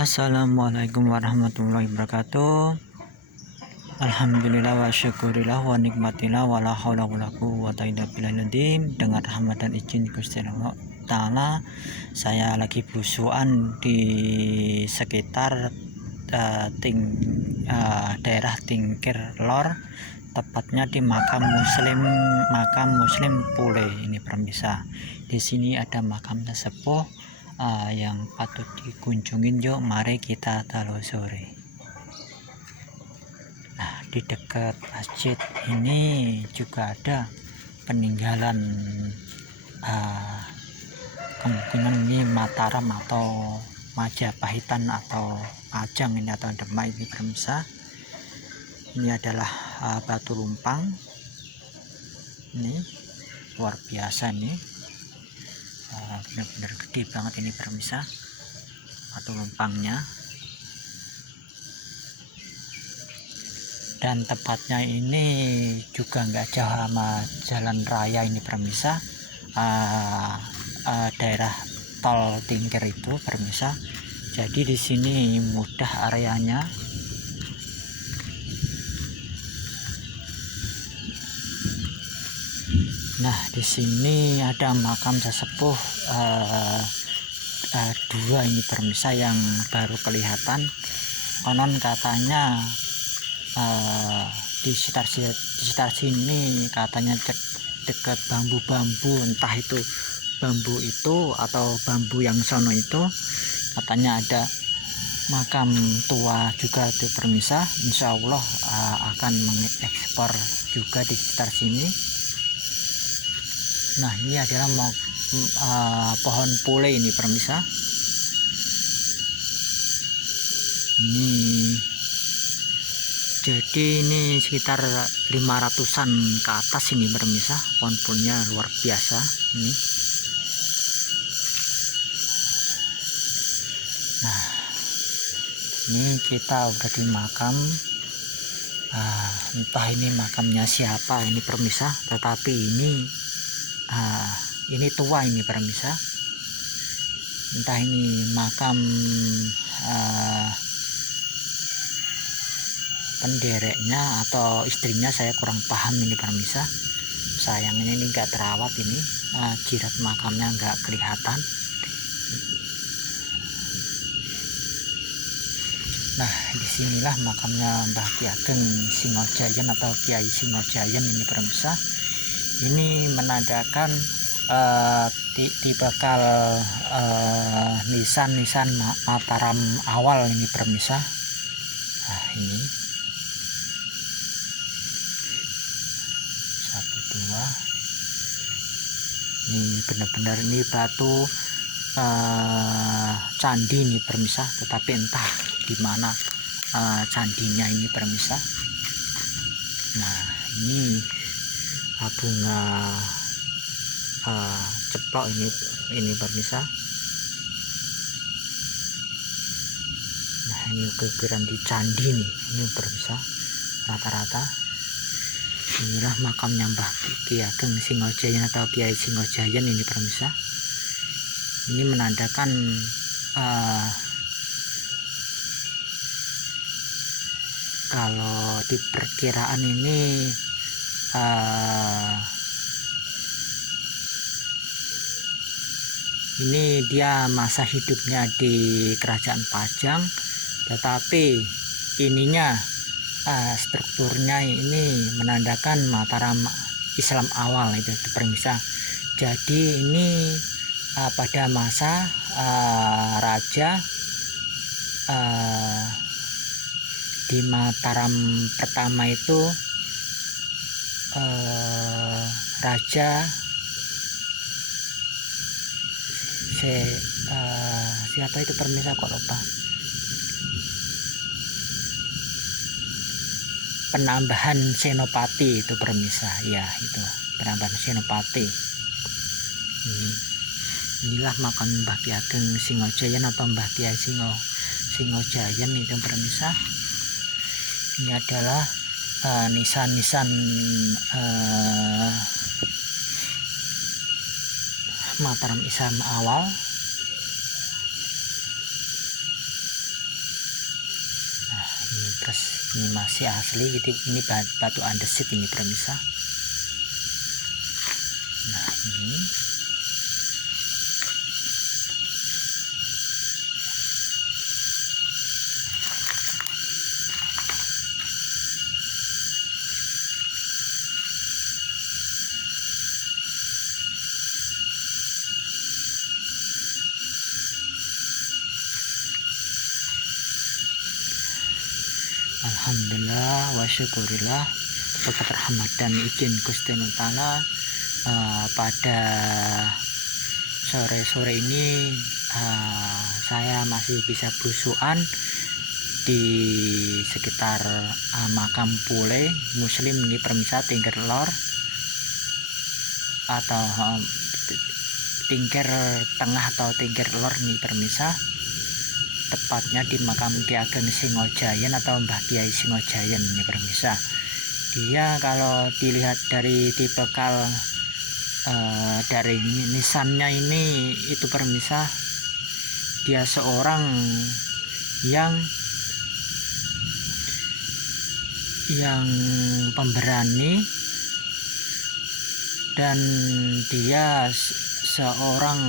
Assalamualaikum warahmatullahi wabarakatuh. Alhamdulillah wa syukurillah wa nikmatillah wa la haula wa la quwwata illa billahi. Dengan rahmat dan izin Gusti Allah Ta'ala, saya lagi belusuan di sekitar daerah Tingkir Lor, tepatnya di makam muslim Pule ini pemirsa. Di sini ada makam sesepuh yang patut dikunjungin. Yuk mari kita telusuri. Nah, di dekat masjid ini juga ada peninggalan kemungkinan ini Mataram atau Majapahitan atau Pajang ini atau Demak ini pemirsa. Ini adalah batu lumpang, ini luar biasa nih, benar-benar gede banget ini pemirsa batu lumpangnya. Dan tempatnya ini juga nggak jauh sama jalan raya ini pemirsa, daerah tol Tingkir itu pemirsa. Jadi di sini mudah areanya. Nah, di sini ada makam sesepuh dua ini pemirsa yang baru kelihatan. Konon katanya di sekitar sini katanya dekat bambu-bambu, entah itu bambu itu atau bambu yang sono itu, katanya ada makam tua juga tuh pemirsa. Insya Allah akan mengekspor juga di sekitar sini. Nah, ini adalah pohon pule ini pemirsa. Ini jadi ini sekitar 500-an ke atas ini pemirsa, pohon-pohonnya luar biasa ini. Nah, ini kita udah di makam, entah ini makamnya siapa ini pemirsa, tetapi ini tua ini pemirsa, entah ini makam pendereknya atau istrinya, saya kurang paham ini pemirsa. Sayangnya ini enggak terawat ini, jirat makamnya enggak kelihatan. Nah, disinilah makamnya Mbah Ki Ageng Singojayan atau Kiai Singojayan ini pemirsa. Ini menandakan di bakal nisan-nisan Mataram awal ini pemirsa. Nah, ini 1 2, ini benar-benar ini batu candi ini pemirsa, tetapi entah di mana candinya ini pemirsa. Nah, ini bunga ceplok ini pemirsa. Nah, ini ukiran di candi nih ini pemirsa, rata-rata. Inilah makamnya Mbah Ki Ageng Singojayan atau Kiai Singojayan ini pemirsa. Ini menandakan kalau di perkiraan ini dia masa hidupnya di Kerajaan Pajang, tetapi ininya strukturnya ini menandakan Mataram Islam awal itu pemirsa. Jadi ini pada masa raja di Mataram pertama itu, raja siapa itu pemirsa, kok lupa. Penambahan Senopati itu pemirsa, ya itu penambahan Senopati. Inilah makam Mbah Ki Ageng Singojayan atau Mbah Kiai Singojayan itu pemirsa. Ini adalah nisan-nisan Mataram Islam awal. terus ini masih asli gitu. Ini batu andesit ini permisa. Nah ini alhamdulillah wa syukurillah berkat rahmat dan izin Gusti Ta'ala. Pada sore-sore ini saya masih bisa belusuan di sekitar makam Pule Muslim ini permisa, Tingkir Lor atau Tingkir Tengah atau Tingkir Lor ini permisa, tepatnya di makam Ki Ageng Singojayan atau Mbah Kiai Singojayan ini permisa. Dia kalau dilihat dari tipikal dari nisannya ini itu permisa, dia seorang yang pemberani, dan dia seorang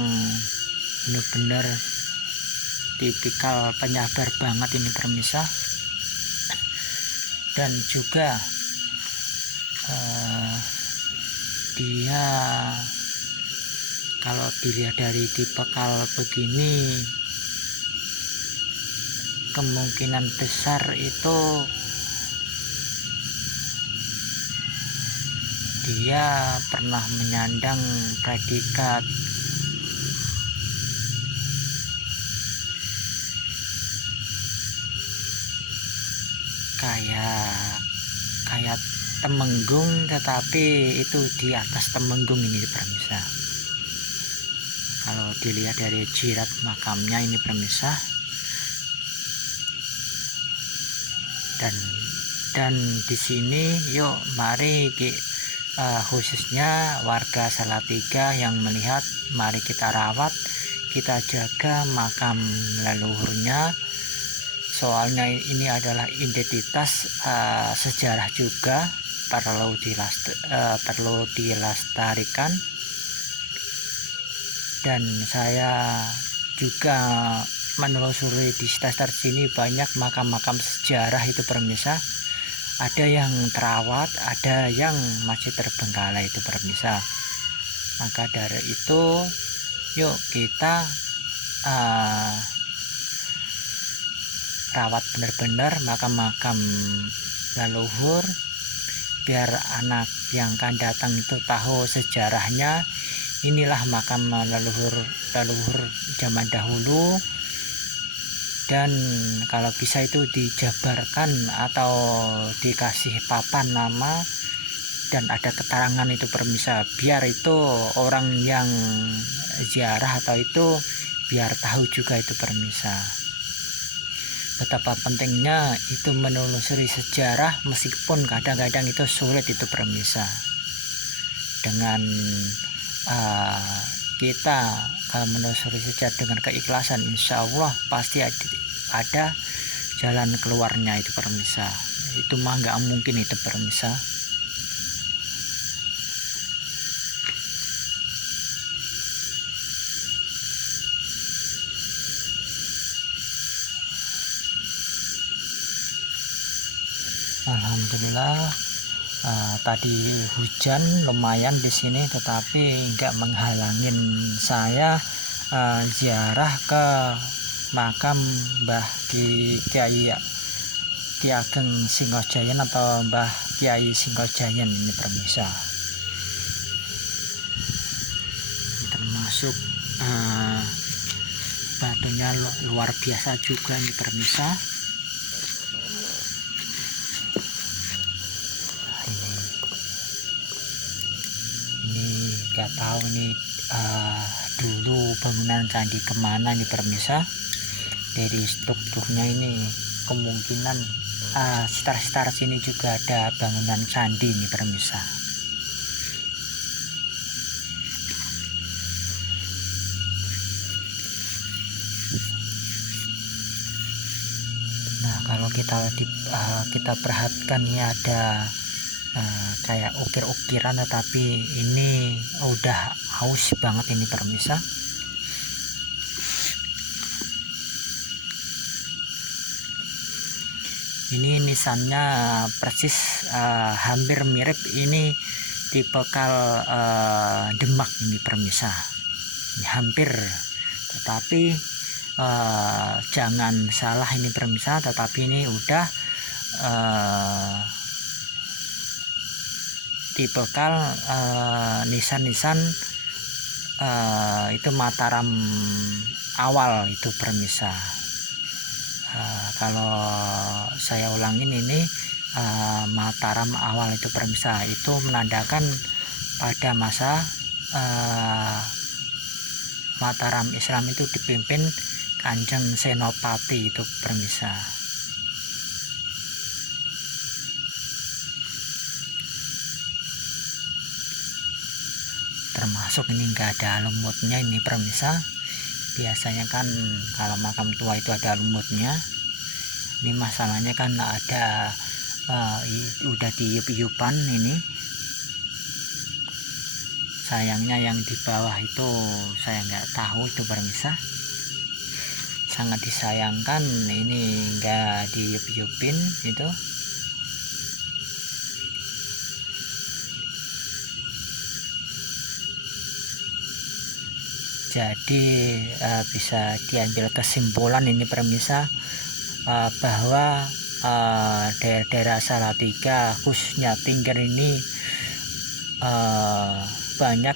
benar-benar tipikal penyabar banget ini permisa. Dan juga dia kalau dilihat dari tipikal begini, kemungkinan besar itu dia pernah menyandang predikat kayak temenggung, tetapi itu di atas temenggung ini permisa. Kalau dilihat dari jirat makamnya ini permisa, dan di sini yuk mari khususnya warga Salatiga yang melihat, mari kita rawat, kita jaga makam leluhurnya. Soalnya ini adalah identitas sejarah juga, perlu dilestarikan. Dan saya juga menelusuri di sekitar sini banyak makam-makam sejarah itu permisa. Ada yang terawat, ada yang masih terbengkalai itu permisa. Maka dari itu yuk kita rawat benar-benar makam-makam leluhur, biar anak yang akan datang itu tahu sejarahnya. Inilah makam leluhur zaman dahulu, dan kalau bisa itu dijabarkan atau dikasih papan nama dan ada keterangan itu permisa, biar itu orang yang ziarah atau itu biar tahu juga itu permisa. Betapa pentingnya itu menelusuri sejarah, meskipun kadang-kadang itu sulit itu permisa. Dengan kita kalau menelusuri sejarah dengan keikhlasan, insya Allah pasti ada jalan keluarnya itu permisa. Itu mah nggak mungkin itu permisa. Alhamdulillah tadi hujan lumayan di sini, tetapi nggak menghalangin saya ziarah ke makam Mbah Kiai Ki Ageng Singojayan atau Mbah Kiai Singojayan ini permisa. Termasuk batunya luar biasa juga ini permisa. Nggak tahu nih dulu bangunan candi kemana nih permisa. Dari strukturnya ini kemungkinan sekitar sini juga ada bangunan candi nih permisa. Nah, kalau kita perhatikan ini ada kayak ukir-ukiran, tetapi ini udah haus banget ini pemirsa. Ini nisannya persis hampir mirip ini tipikal Demak ini pemirsa. Ini hampir, tetapi jangan salah ini pemirsa, tetapi ini udah tipikal nisan-nisan itu Mataram awal itu pemirsa. Kalau saya ulangin ini Mataram awal itu pemirsa, itu menandakan pada masa Mataram Islam itu dipimpin Kanjeng Senopati itu pemirsa. Termasuk ini enggak ada lumutnya ini pemirsa. Biasanya kan kalau makam tua itu ada lumutnya. Ini masalahnya kan ada udah diiup-iupan ini. Sayangnya yang di bawah itu saya nggak tahu itu pemirsa. Sangat disayangkan ini nggak diiup-iupin itu. Jadi bisa diambil kesimpulan ini pemirsa, bahwa daerah-daerah Salatiga khususnya Tingger ini banyak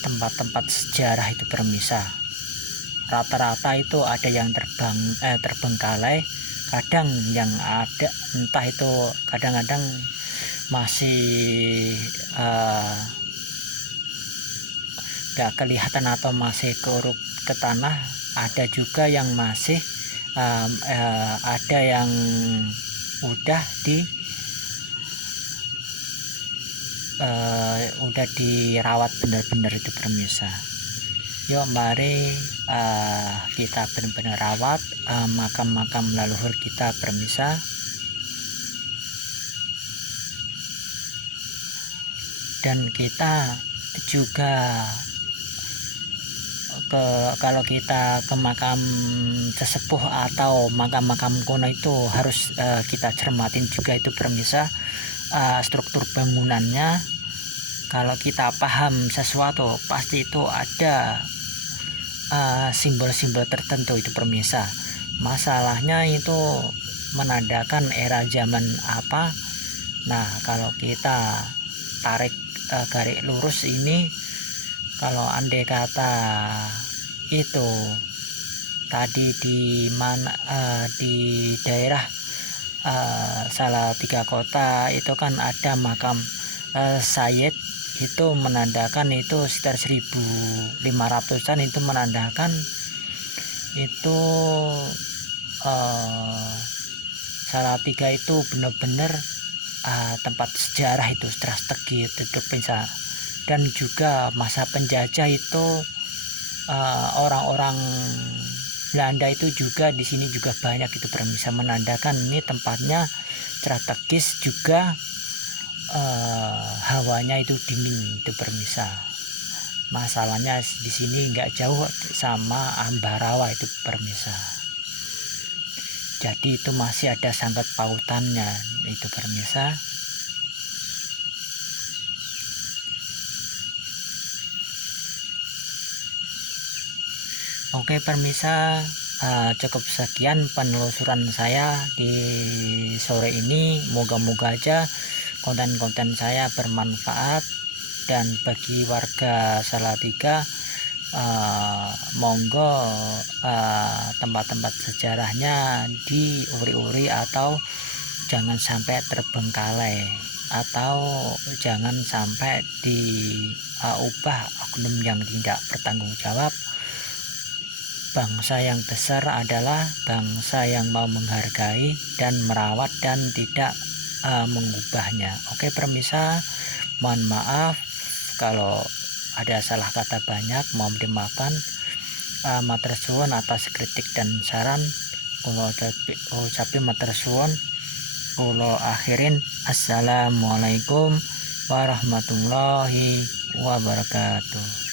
tempat-tempat sejarah itu pemirsa. Rata-rata itu ada yang terbengkalai, kadang yang ada entah itu kadang-kadang masih nggak kelihatan atau masih korup ke tanah. Ada juga yang masih ada yang udah dirawat benar-benar itu pemirsa. Yuk mari kita benar-benar rawat makam-makam leluhur kita pemirsa. Dan kita juga kalau kita ke makam sesepuh atau makam-makam kuno itu harus kita cermatin juga itu pemirsa, struktur bangunannya. Kalau kita paham sesuatu pasti itu ada simbol-simbol tertentu itu pemirsa. Masalahnya itu menandakan era zaman apa. Nah, kalau kita tarik garis lurus ini, kalau andai kata itu tadi di mana di daerah Salatiga Kota itu kan ada makam Sayyid, itu menandakan itu sekitar 1500-an, itu menandakan itu Salatiga itu benar-benar tempat sejarah itu strategi itu bisa. Dan juga masa penjajah itu orang-orang Belanda itu juga di sini juga banyak itu pemirsa, menandakan ini tempatnya strategis juga, hawanya itu dingin itu pemirsa. Masalahnya di sini nggak jauh sama Ambarawa itu pemirsa. Jadi itu masih ada sangkut pautannya itu pemirsa. Oke pemirsa, cukup sekian penelusuran saya di sore ini. Moga-moga aja konten-konten saya bermanfaat, dan bagi warga Salatiga monggo tempat-tempat sejarahnya diuri-uri atau jangan sampai terbengkalai, atau jangan sampai diubah oknum yang tidak bertanggung jawab. Bangsa yang besar adalah bangsa yang mau menghargai dan merawat dan tidak mengubahnya. Oke pemirsa, mohon maaf kalau ada salah kata banyak, mohon dimaafkan. Matur suwun atas kritik dan saran. Kula ucapi matur suwun. Kula akhirin. Assalamualaikum warahmatullahi wabarakatuh.